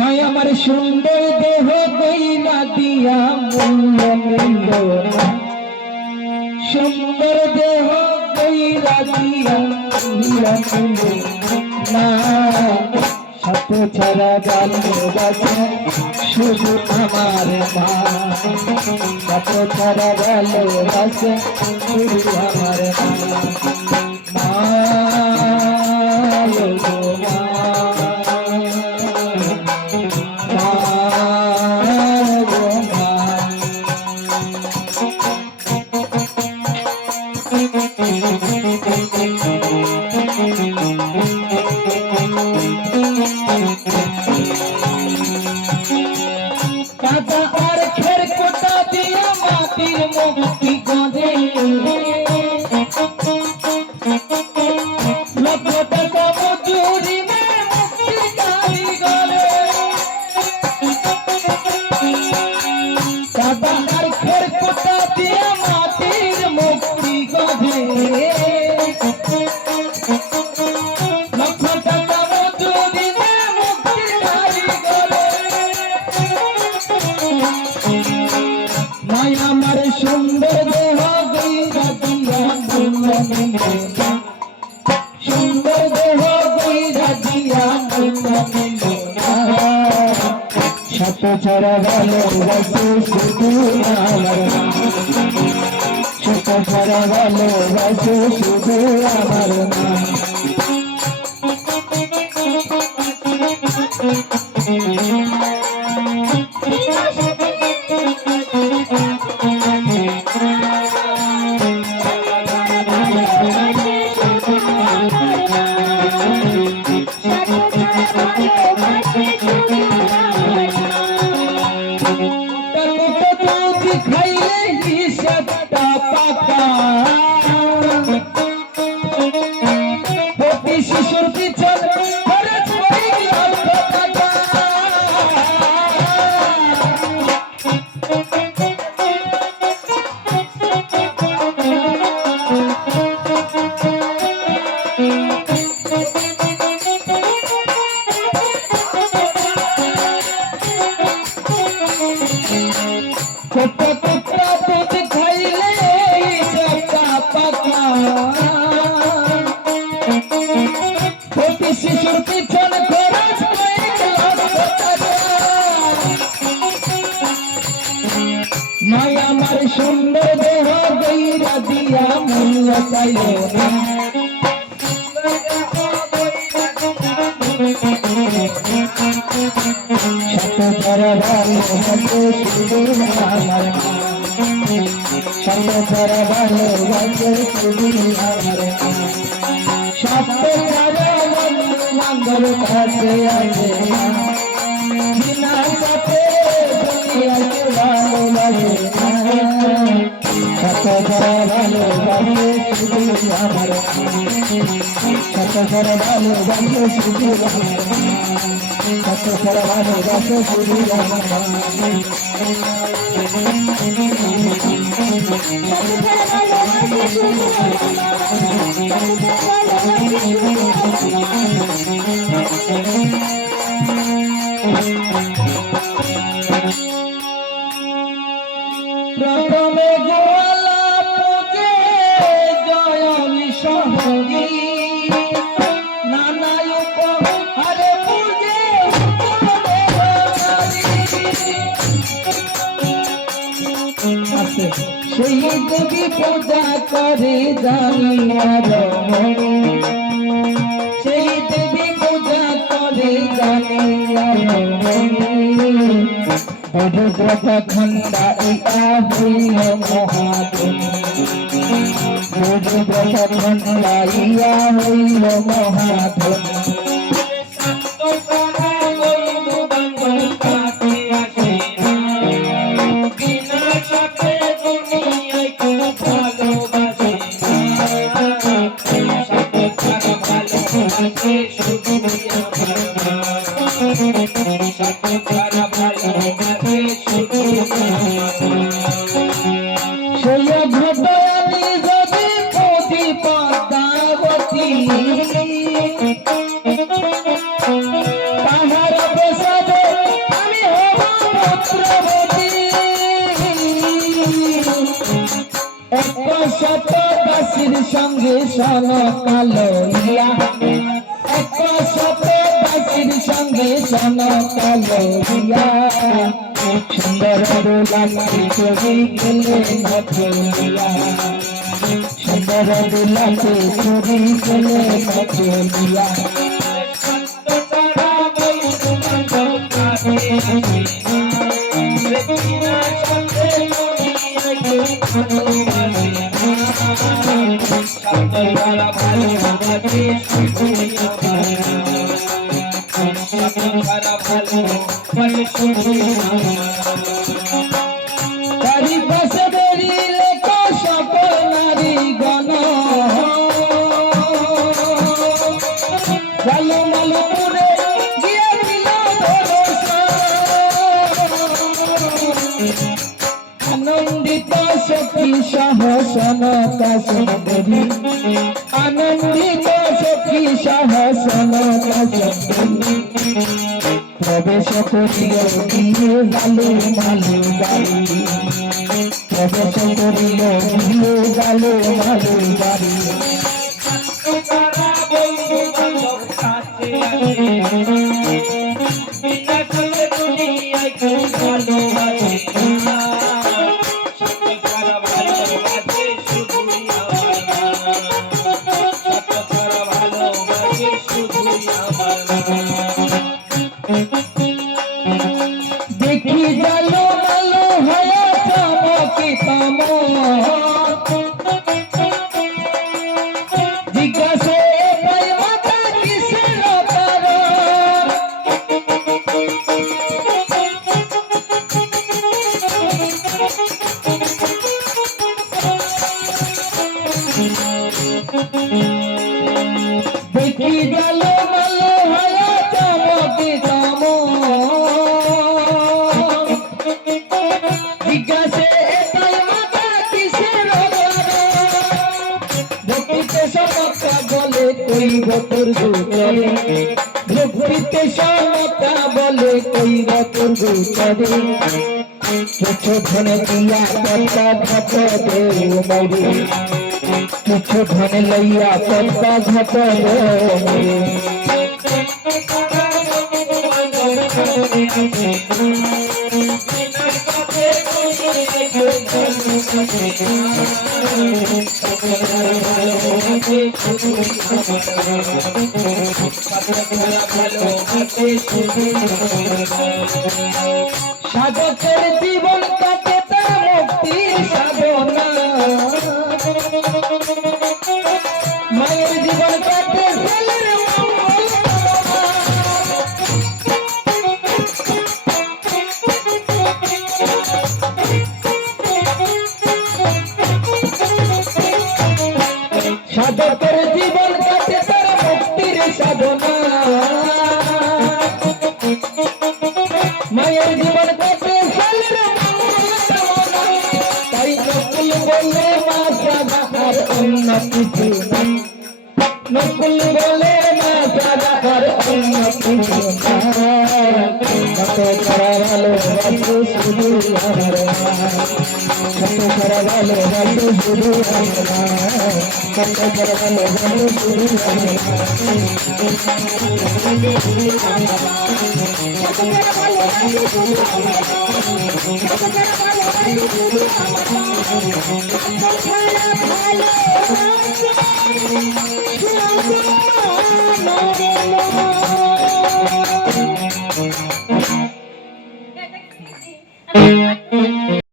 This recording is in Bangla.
মায়া আমার সুন্দর দেহ কইরা দিয়া মূল্য নিল না, সুন্দর দেহ কইরা দিয়া মূল্য নিল না। সাথে ছাড়া ভালোবাসা শুধু আমার মা, সাথে ছাড়া ভালোবাসা শুধু আমার মা। কাদা আর খের কোটা দিয়া মাটির মুক্তি গড়ে, লক্ষ টাকা মজুরি মে মুক্তি কারিগরে। কাদা আর খের কোটা দিয়া মাটির মুক্তি গড়ে, লক্ষ টাকা মজুরি মে মুক্তি কারিগরে। মায়া আমার সুন্দর দেহ গইরা দিয়া মূল্য নিল না, সুন্দর দেহ গইরা দিয়া মূল্য নিল না। সাথে ছাড়া ভালোবাসে শুধু আমার মা, সাথে ছাড়া ভালোবাসে শুধু আমার মা। খাইলে হিসাবটা পাকা, প্রতি শিশুর পিছন খরচ করি লক্ষ টাকা। দুধ খাইলে হিসাবটা পাকা, প্রতি শিশুর পিছন খরচ কয়েক লক্ষ টাকা। মায়া আমার সুন্দর দেহ গইরা দিয়া মূল্য পাইল না, সাথে ছাড়া ভালোবাসে শুধু আমার মা, সাথে ছাড়া ভালোবাসে শুধু আমার মা। সাথে ছাড়া বন্ধু বান্ধব কাছে আসে না, বিনা সাথে দুনিয়াকে ভালোবাসে না। সাথে ছাড়া ভালোবাসে শুধু আমার মা, সাথে ছাড়া ভালোবাসে শুধু আমার মা, সাথে ছাড়া ভালোবাসে শুধু আমার মা। প্রথমে গোয়ালা পূজে জয়নী শহরী, নানা উপহারে পূজে সেই দেবী পূজা করে জানিয়া রমণী, সেই দেবী পূজা করে জানিয়া রমণী। বড়ব্রত খণ্ডা ইয়া হইল মহাধনী, বড়ব্রত খণ্ডা ইয়া হইল মহাধনী। পাহাড় বসাবে শত দাসীর সঙ্গে সন কালো ইয়া, এক শত দাসীর সঙ্গে সন কালো ইয়া, সুন্দর দোলাকে ছবি গেলে নচলিয়া, সুন্দর দোলাকে ছবি গেলে নচলিয়া। চারিপাশে বেরিলে সকল নারী গণ, ভালো ভালো করে গিয়েছিল আনন্দিত সখী সহসন কাশী, আনন্দিত সখী সহসন কাশী, প্রবেশ করিল গিয়ে গালে মালে বাড়ি, প্রবেশ করিল গিয়ে গালে মালে বাড়ি। দেখি জালো মালো হয়ে চমকিতম, জিজ্ঞাসে পাই মাতা কিসের কারণ, দেখি জালো মালো হয়ে চমকিতম, জিজ্ঞাসে এটাই মাতা কিসের ভক্তিতে সমতা বলে কইব তোর গোচরে, ভক্তিতে সমতা বলে কইব তোর গোচরে, কিছু ধনে দিয়া পদ্মা ঘট দেও মরে, কিছু ধনে লইয়া পদ্মা ঘট দেও মরে। সাধকের জীবন কাটে তার মুক্তির সাধনা, মায়ের জীবন কাটে ছেলের মঙ্গল কামনা। সাধকের জীবন কাটে তার মুক্তির সাধনা, মায়ের জীবন কাটে ছেলের মঙ্গল কামনা। তাই নকুল বলে মা সাদা আর অন্য কিছু না, নকুল বলে মা সাদা আর অন্য কিছু না, কত করা ভালোবাসো শুধু আমার মা, কত করা ভালোবাসো শুধু আমার মা, কত করা ভালোবাসো শুধু আমার মা, কত করা ভালোবাসো শুধু আমার মা, কত করা ভালোবাসো শুধু আমার মা, কত করা ভালোবাসো শুধু আমার মা।